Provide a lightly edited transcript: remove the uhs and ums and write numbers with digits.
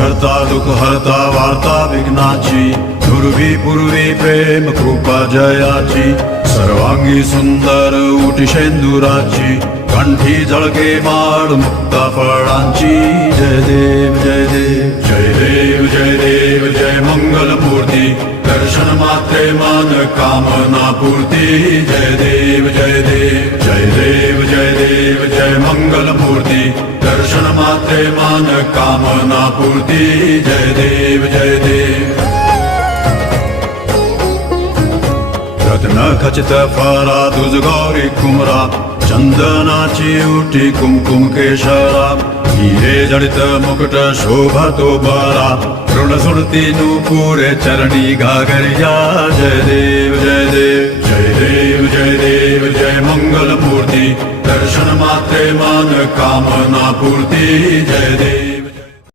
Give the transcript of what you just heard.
करता दुःख हरता वार्ता विघ्नाची, दुर्वी पूर्वी प्रेम कृपा जयाची, सर्वांगी सुंदर उटी शेंदुराची, कंठी झळके माळ मुक्ता फळांची. जय देव जय देव जय देव जय देव जय मंगल मूर्ती, दर्शन मात्रे मन कामना पूर्ती. जय देव जय देव जय देव जय देव जय मंगल मूर्ती, दर्शन मात्रे मन कामना पूर्ती. जय देव जय देव. रत्न खचित फरा तुझ गौरी कुमरा, चंदनाची उठी कुमकुम केशरा, हिरे जडित मुकुट शोभतो बरा, ऋण सुरती नूपुरे चरणी घागरिया. जय देव जय देव जय देव जय देव जय मंगल मूर्ती, दर्शन मात्रे मन कामना पूर्ती. जय देव.